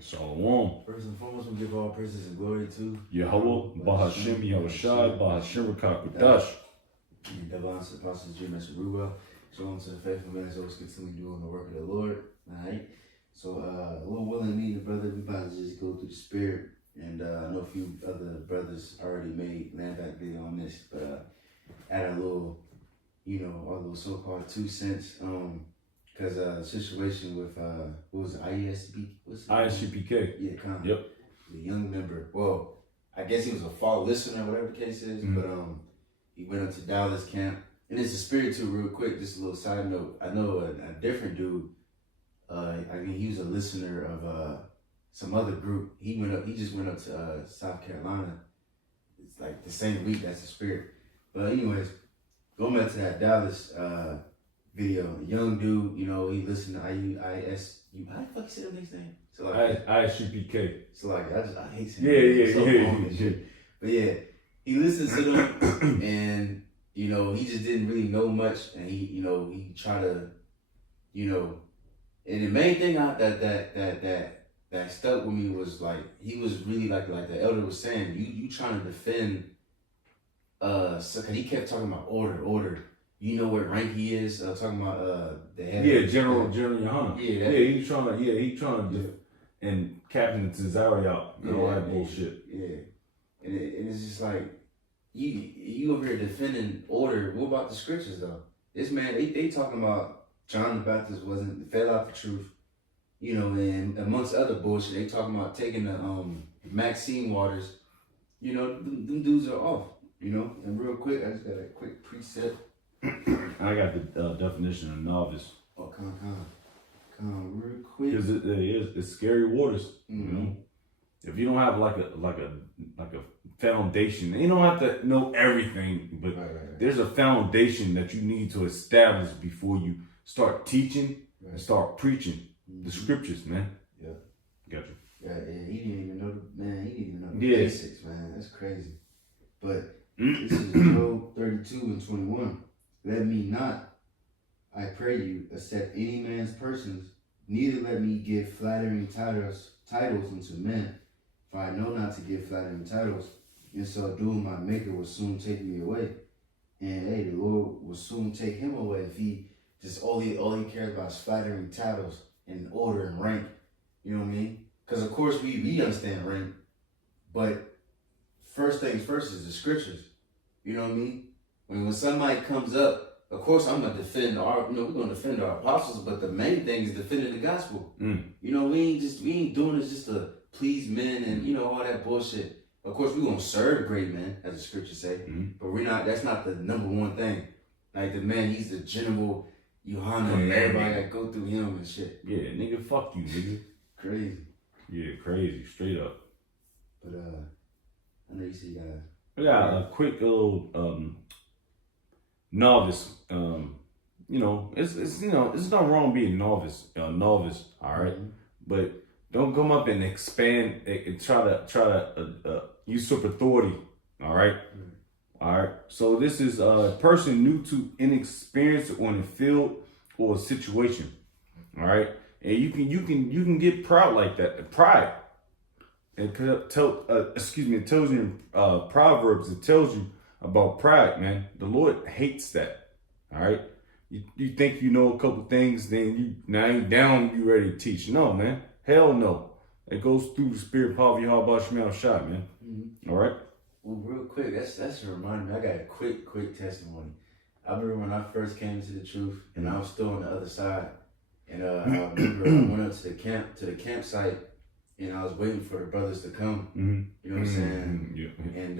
Shalom. First and foremost, we give all praises and glory to Yahweh, Bahashim, Yahushai, Bahashim, Rakakudash. And Divine Apostle G. Ruba. Shalom to the faithful man that's always continually doing the work of the Lord. Alright. So, Lord willing, me and the brother, we about to just go through the spirit. And I know a few other brothers already made land back video on this, but add a little, our little so-called 2 cents. Because the situation with, what was it, ISCPK. Yeah, kind of. Yep. The young member. Well, I guess he was a fall listener, whatever the case is, but he went up to Dallas camp. And it's a spirit too, real quick, just a little side note. I know a different dude, he was a listener of some other group. He just went up to South Carolina. It's like the same week, that's the spirit. But anyways, going back to that Dallas video, the young dude, he listened to ISU. How the fuck you say the next name? So like ISCPK. So like I hate saying Yeah. But yeah, he listens to them and he just didn't really know much, and he tried to, and the main thing that stuck with me was like he was really like the elder was saying, you trying to defend cause he kept talking about order. You know what rank he is? Talking about the head. Yeah, General Yohana. Yeah, he trying to and Captain Cesare out and all that bullshit. Yeah, and it's just like you over here defending order. What about the scriptures though? This man, they talking about John the Baptist fell out the truth, and amongst other bullshit, they talking about taking the Maxine waters. Them dudes are off. And real quick, I just got a quick precept. I got the definition of novice. Oh, come real quick. Because it's scary waters. If you don't have like a foundation, you don't have to know everything, but right. There's a foundation that you need to establish before you start teaching and start preaching the scriptures, man. Yeah, got you. Yeah, he didn't even know the basics, man. That's crazy. But this is Job 32 and 21. Let me not, I pray you, accept any man's persons, neither let me give flattering titles unto men, for I know not to give flattering titles. In so doing, my maker will soon take me away. And hey, the Lord will soon take him away if he just all he cares about is flattering titles and order and rank. You know what I mean? Because of course we understand rank, but first things first is the scriptures. You know what I mean? When somebody comes up, of course I'm gonna defend we're gonna defend our apostles, but the main thing is defending the gospel. We ain't doing this just to please men and all that bullshit. Of course we're gonna serve great men, as the scriptures say, but that's not the number one thing. Like the man, he's the general Yohana, and everybody gotta go through him and shit. Yeah, nigga, fuck you, nigga. Crazy. Yeah, crazy, straight up. But I know you see We got a quick little novice. It's not wrong being novice, all right. But don't come up and expand and try to usurp authority, all right. All right. So this is a person new to inexperience on a field or a situation, all right. And you can get proud like that, pride. And it tells you in Proverbs, it tells you about pride, man. The Lord hates that. All right. You think you know a couple things, then you down, you ready to teach. No, man. Hell no. It goes through the spirit of Yahweh shot, man. All right. Well, real quick, that's a reminder. I got a quick testimony. I remember when I first came to the truth, and I was still on the other side. And I remember I went up to the campsite, and I was waiting for the brothers to come. You know what I'm saying? Yeah. And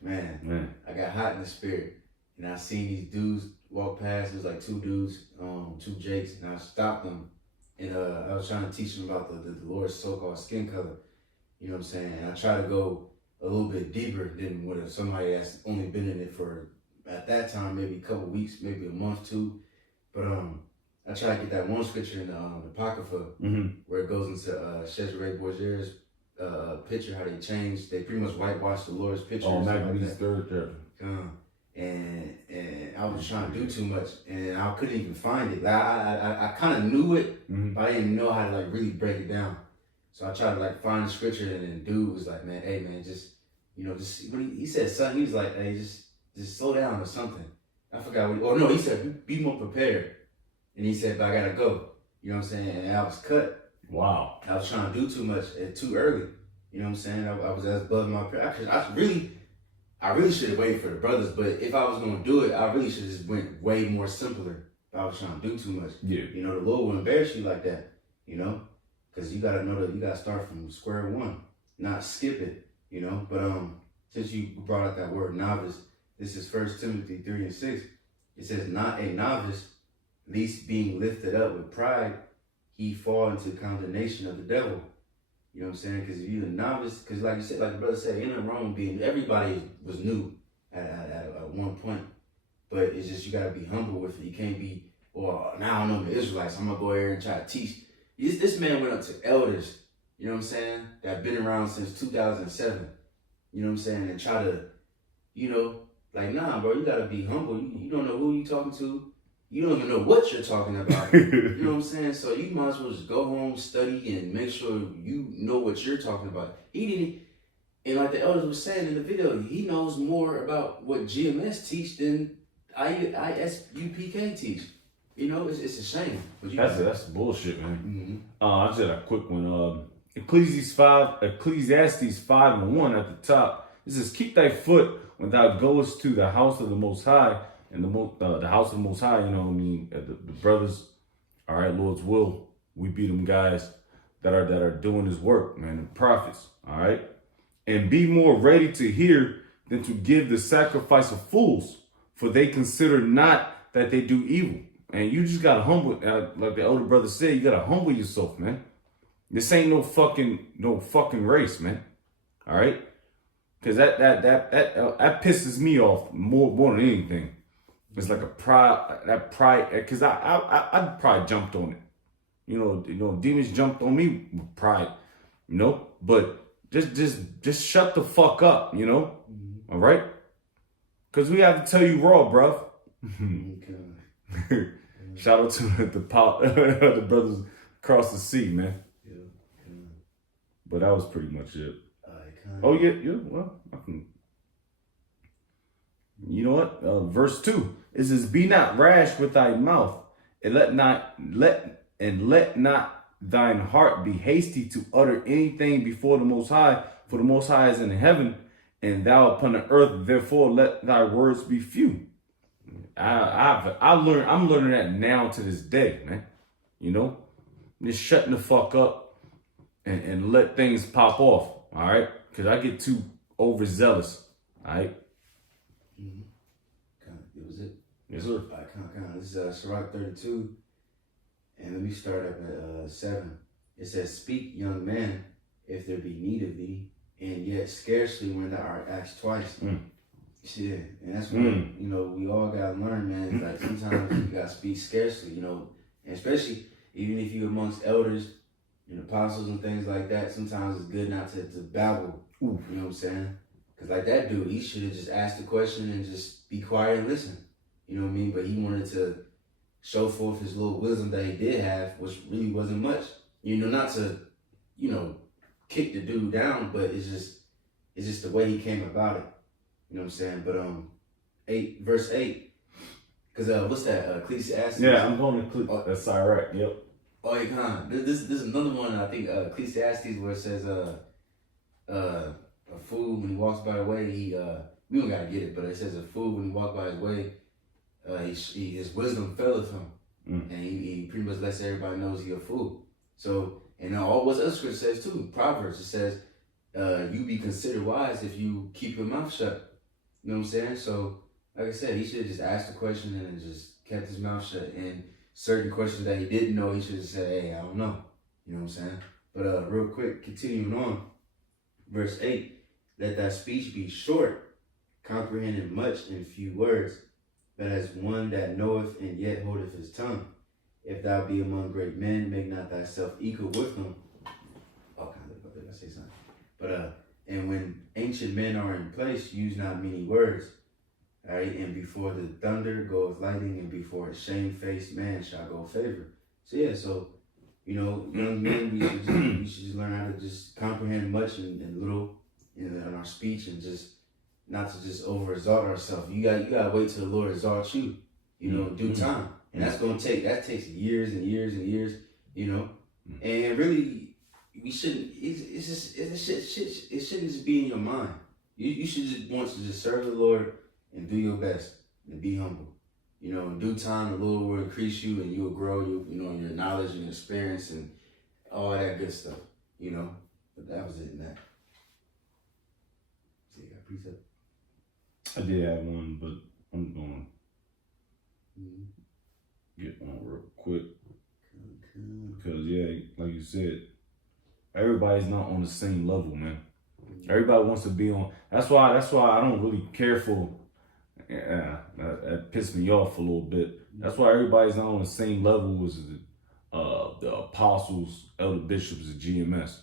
man, I got hot in the spirit, and I seen these dudes walk past. It was like 2 dudes, 2 Jakes, and I stopped them, and I was trying to teach them about the Lord's so-called skin color. You know what I'm saying? And I tried to go a little bit deeper than what somebody that's only been in it for, at that time, maybe a couple weeks, maybe a month, 2. But I tried to get that one scripture in the Apocrypha where it goes into Cesare Borgia's picture, how they pretty much whitewashed the Lord's picture. Oh, Maccabees 3rd chapter. And I was trying to do too much, and I couldn't even find it. Like I kind of knew it, but I didn't know how to like really break it down. So I tried to like find the scripture, and then dude was like, man, hey man, just he said something. He was like, hey, just slow down or something. I forgot what. No, he said be more prepared, and he said, but I gotta go. You know what I'm saying? And I was cut. Wow. I was trying to do too much too early. You know what I'm saying? I was above my pressure. I really should have waited for the brothers, but if I was gonna do it, I really should have just went way more simpler. If I was trying to do too much. Yeah. You know, the Lord will embarrass you like that. You know, because you gotta know that you gotta start from square one, not skip it. You know, but since you brought out that word novice, this is 1 Timothy 3:6. It says, not a novice, least being lifted up with pride, he fall into condemnation of the devil. You know what I'm saying? Because if you're a novice, because like you said, like the brother said, ain't nothing wrong with being, everybody was new at one point. But it's just, you got to be humble with it. You can't be, well, now I know the Israelites, I'm going to go here and try to teach. This man went up to elders, you know what I'm saying, that been around since 2007. You know what I'm saying? And try to, you know, like, nah, bro, you got to be humble. You don't know who you talking to. You don't even know what you're talking about. You know what I'm saying? So you might as well just go home, study, and make sure you know what you're talking about. He didn't, and like the elders was saying in the video, he knows more about what GMS teach than ISUPK teach. You know, it's a shame. That's bullshit, man. I just had a quick one. Ecclesiastes 5:1 at the top. It says, keep thy foot when thou goest to the house of the Most High. And the house of the Most High, you know what I mean? The brothers, all right, Lord's will, we be them guys that are doing his work, man, the prophets, all right? And be more ready to hear than to give the sacrifice of fools, for they consider not that they do evil. And you just gotta humble, like the elder brother said, you gotta humble yourself, man. This ain't no fucking race, man. All right? Because that pisses me off more than anything. It's like pride, because I probably jumped on it. You know, demons jumped on me with pride, you know, but just shut the fuck up, you know, all right? Because we have to tell you raw, bruv. Shout out to the brothers across the sea, man. But that was pretty much it. Oh, yeah, well, I can. You know what? Verse 2. It says, be not rash with thy mouth, and let not thine heart be hasty to utter anything before the Most High, for the Most High is in heaven, and thou upon the earth, therefore let thy words be few. I'm learning that now to this day, man. You know? Just shutting the fuck up and let things pop off, all right? Because I get too overzealous, all right? It was it? Yes, sir. This is Sirach 32, and let me start up at 7. It says, speak, young man, if there be need of thee, and yet scarcely when thou art asked twice. Yeah, and that's what, you know, we all got to learn, man. Like, sometimes you got to speak scarcely, you know, and especially even if you're amongst elders and apostles and things like that, sometimes it's good not to babble. You know what I'm saying? Because like that dude, he should have just asked the question and just be quiet and listen. You know what I mean? But he wanted to show forth his little wisdom that he did have, which really wasn't much. You know, not to, you know, kick the dude down, but it's just the way he came about it. You know what I'm saying? But verse 8, because what's that? Ecclesiastes? Yeah, I'm going to that's Sirach, yep. Oh, yeah, come on. This is another one, I think, Ecclesiastes, where it says, a fool, when he walks by the way, we don't got to get it, but it says a fool, when he walks by his way, his wisdom faileth him. And he pretty much lets everybody know he's a fool. So, and all what other scripture says too, Proverbs, it says, you be considered wise if you keep your mouth shut. You know what I'm saying? So, like I said, he should have just asked the question and then just kept his mouth shut. And certain questions that he didn't know, he should have said, hey, I don't know. You know what I'm saying? But real quick, continuing on, verse 8, let thy speech be short, comprehending much in few words, but as one that knoweth and yet holdeth his tongue. If thou be among great men, make not thyself equal with them. Oh, I say something. But and when ancient men are in place, use not many words. All right, and before the thunder goeth lightning, and before a shamefaced man shall go favor. So yeah, so Young men, we should just learn how to just comprehend much and little in our speech, and just not to just overexalt ourselves. You gotta wait till the Lord exalts you, in due time. And that takes years and years and years, And really, we shouldn't. It shouldn't just be in your mind. You should just want to just serve the Lord and do your best and be humble. In due time, the Lord will increase you and you will grow. In your knowledge and experience and all that good stuff. But that was it in that. So you got precept. I did have one, but I'm gonna get one real quick. Because like you said, everybody's not on the same level, man. Everybody wants to be on. That's why I don't really care for. That pissed me off a little bit. That's why everybody's not on the same level as the apostles, elder bishops, and GMS.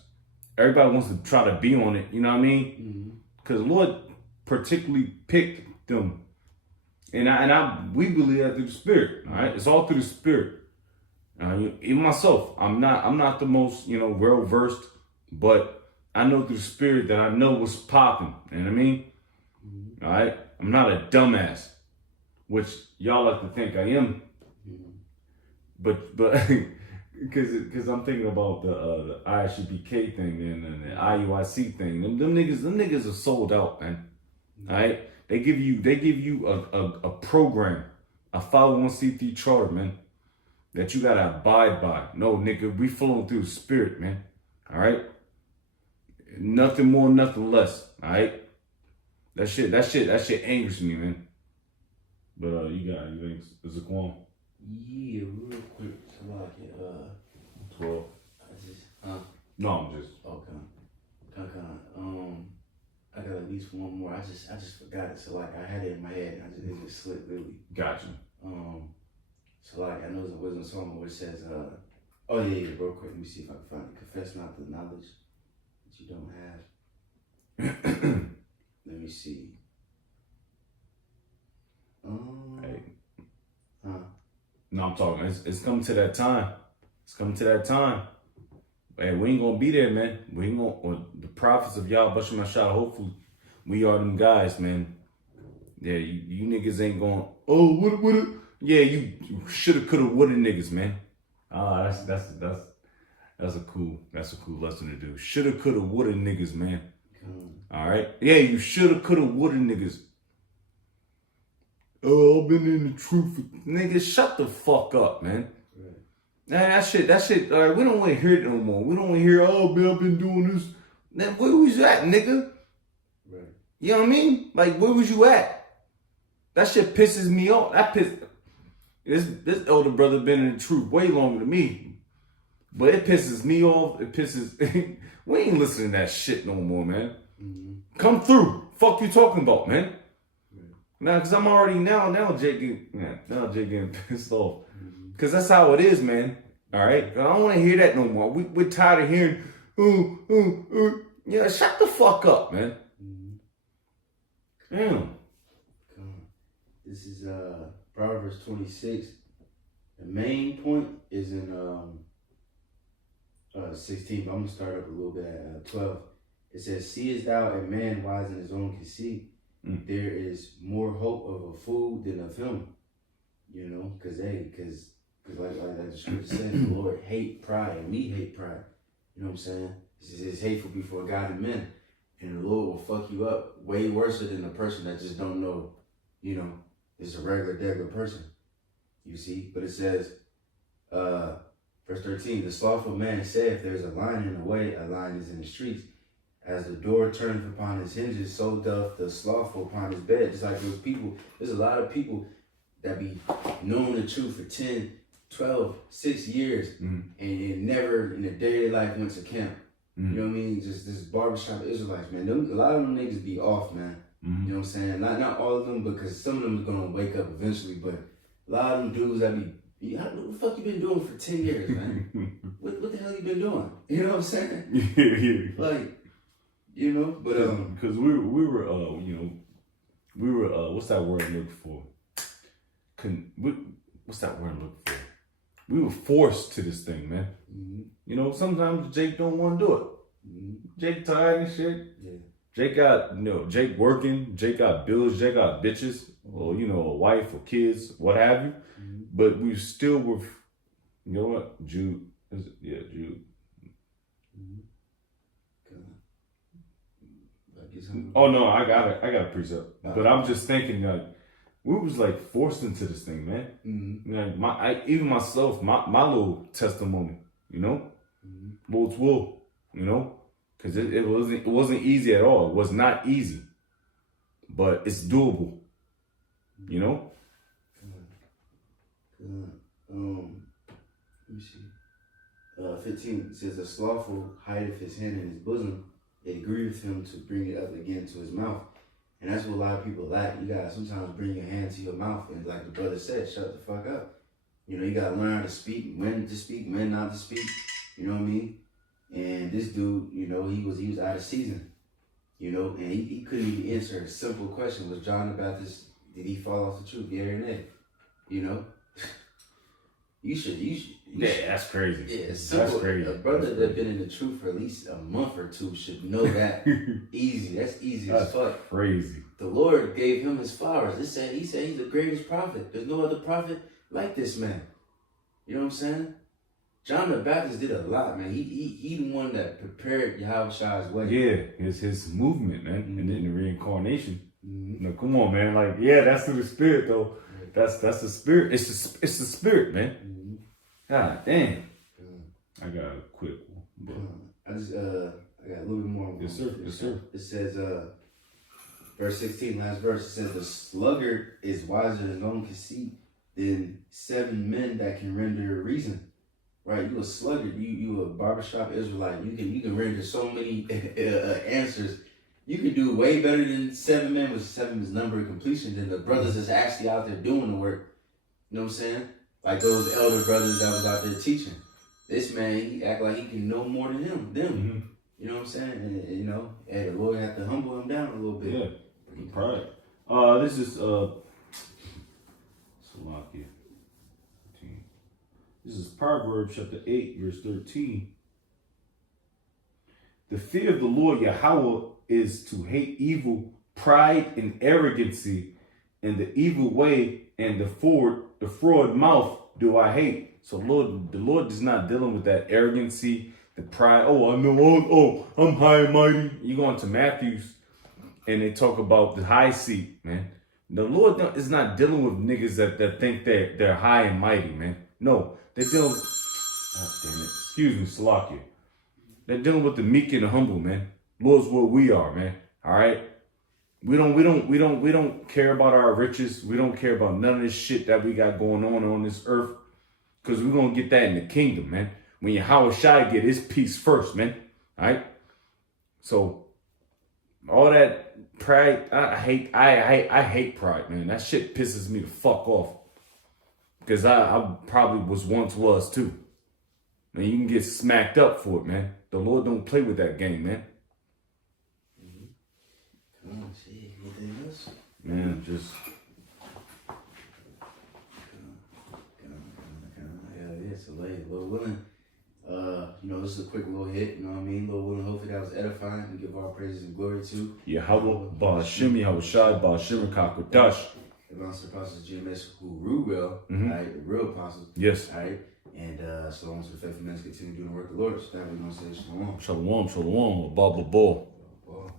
Everybody wants to try to be on it. You know what I mean? Because the Lord particularly picked them, and we believe that through the Spirit. All right, it's all through the Spirit. Even myself, I'm not the most well versed, but I know through the Spirit that I know what's popping. You know what I mean? All right, I'm not a dumbass, which y'all like to think I am. But because I'm thinking about the ISUPK thing and the IUIC thing. Them niggas are sold out, man. All right, they give you a program, a 501c3 charter, man, that you gotta abide by. No, nigga, we flowing through the Spirit, man. All right, nothing more, nothing less. All right, that shit angers me, man. But you think it's a qualm? Yeah, real quick. So like it, 12. No, I'm just. Okay. I got at least one more. I just forgot it. So like I had it in my head. It just slipped really. Gotcha. So like I know there's a wisdom song where it says, oh yeah, real quick. Let me see if I can find it. Confess not the knowledge that you don't have. Let me see. Hey. No, I'm talking. It's coming to that time. It's coming to that time. Hey, we ain't gonna be there, man. We ain't gonna. The prophets of Yahweh Bashar Mashah. Hopefully, we are them guys, man. Yeah, you niggas ain't going. Oh, what? Yeah, you shoulda, coulda, woulda, niggas, man. That's a cool lesson to do. Shoulda, coulda, woulda, niggas, man. All right. Yeah, you shoulda, coulda, woulda, niggas. Oh, I've been in the truth. Niggas, shut the fuck up, man. Right. Man, that shit, all right, we don't want to hear it no more. We don't want to hear, oh, man, I've been doing this. Then where was you at, nigga? Right. You know what I mean? Like, where was you at? That shit pisses me off. This elder brother been in the truth way longer than me. But it pisses me off. We ain't listening to that shit no more, man. Mm-hmm. Come through. Fuck you talking about, man. Now, because I'm already now Jake getting pissed off. Because that's how it is, man. All right? I don't want to hear that no more. We're tired of hearing, yeah, shut the fuck up, man. Damn. This is Proverbs 26. The main point is in 16, but I'm going to start up a little bit at 12. It says, seest thou a man wise in his own conceit? There is more hope of a fool than of him, because like the scripture says, the Lord hate pride, and we hate pride. You know what I'm saying? It's hateful before God and men, and the Lord will fuck you up way worse than a person that just don't know, is a regular person. You see? But it says, verse 13, the slothful man saith, there's a lion in the way, a lion is in the streets. As the door turneth upon his hinges, so doth the slothful upon his bed. Just like there's a lot of people that be knowing the truth for 10, 12, 6 years and never in their daily life went to camp. You know what I mean? Just this barbershop Israelites, man. A lot of them niggas be off, man. You know what I'm saying? Not all of them, because some of them is going to wake up eventually, but a lot of them dudes that be, what the fuck you been doing for 10 years, man? what the hell you been doing? You know what I'm saying? Yeah. Like, but because we were what's that word I'm looking for? What's that word I'm looking for? we were forced to this thing, man. You know, sometimes Jake don't want to do it. Jake tired and shit. Yeah. Jake got, Jake working. Jake got bills. Jake got bitches, or a wife or kids, what have you. But we still were. You know what, Jude? Jude. Oh no, I got a precept. But I'm just thinking, like, we was like forced into this thing, man. Like even myself, my little testimony, Lord's will, because it wasn't easy at all. It was not easy, but it's doable, Let me see. 15 says, the slothful hideth his hand in his bosom. It grieveth him to bring it up again to his mouth. And that's what a lot of people lack. You gotta sometimes bring your hand to your mouth. And like the brother said, shut the fuck up. You gotta learn how to speak, when to speak, when not to speak. You know what I mean? And this dude, he was out of season. And he couldn't even answer a simple question. Was John the Baptist, did he fall off the truth? Yeah or nay? You should. Yeah, that's crazy. Yeah, it's simple. That's crazy. A brother that's been in the truth for at least a month or two should know that. Easy. That's easy as fuck. Crazy. The Lord gave him his flowers. He said he's the greatest prophet. There's no other prophet like this man. You know what I'm saying? John the Baptist did a lot, man. He the one that prepared Yahushua's way. Yeah, his movement, man, and then the reincarnation. Come on, man. Like, yeah, that's through the spirit, though. That's the spirit. It's the spirit, man. God damn. I got a quick one. I got a little bit more. Yes, sir. Yes, sir. It says, verse 16, last verse. It says, the sluggard is wiser in his own conceit than 7 men that can render reason. Right? You a sluggard. You a barbershop Israelite. You can render so many answers. You can do way better than 7 men, with 7 is number of completion, than the brothers that's actually out there doing the work. You know what I'm saying? Like those elder brothers that was out there teaching. This man, he act like he can know more than them. You know what I'm saying? And the Lord had to humble him down a little bit. Yeah, pride. This is Salakia. This is Proverbs chapter 8, verse 13. The fear of the Lord Yahweh is to hate evil, pride and arrogancy, and the evil way and the fraud mouth do I hate. So the Lord is not dealing with that arrogancy, the pride. Oh, I know. I'm high and mighty. You go into Matthew's and they talk about the high seat, man. The Lord is not dealing with niggas that think they're high and mighty, man. No, they're dealing. God damn it. Excuse me, Salakia. They're dealing with the meek and the humble, man. Lord's what we are, man. All right. We don't care about our riches. We don't care about none of this shit that we got going on this earth, because we're gonna get that in the kingdom, man. When Yahushua get his peace first, man. All right. So all that pride, I hate pride, man. That shit pisses me the fuck off, because I probably was too. Man, you can get smacked up for it, man. The Lord don't play with that game, man. Come on, see anything else? Man, just. Yeah, so Lord willing. This is a quick little hit, you know what I mean? Lord willing, hopefully that was edifying. We give our praises and glory to Yahweh, Ba'ashim, Yahushai, Ba'ashim, Kakodash. The Master Apostles GMS who rule well, right? The real apostles. Yes. Right? And so on to the faithful men continue doing the work of the Lord. So that we're going to say shalom. Shalom, Baba Bo.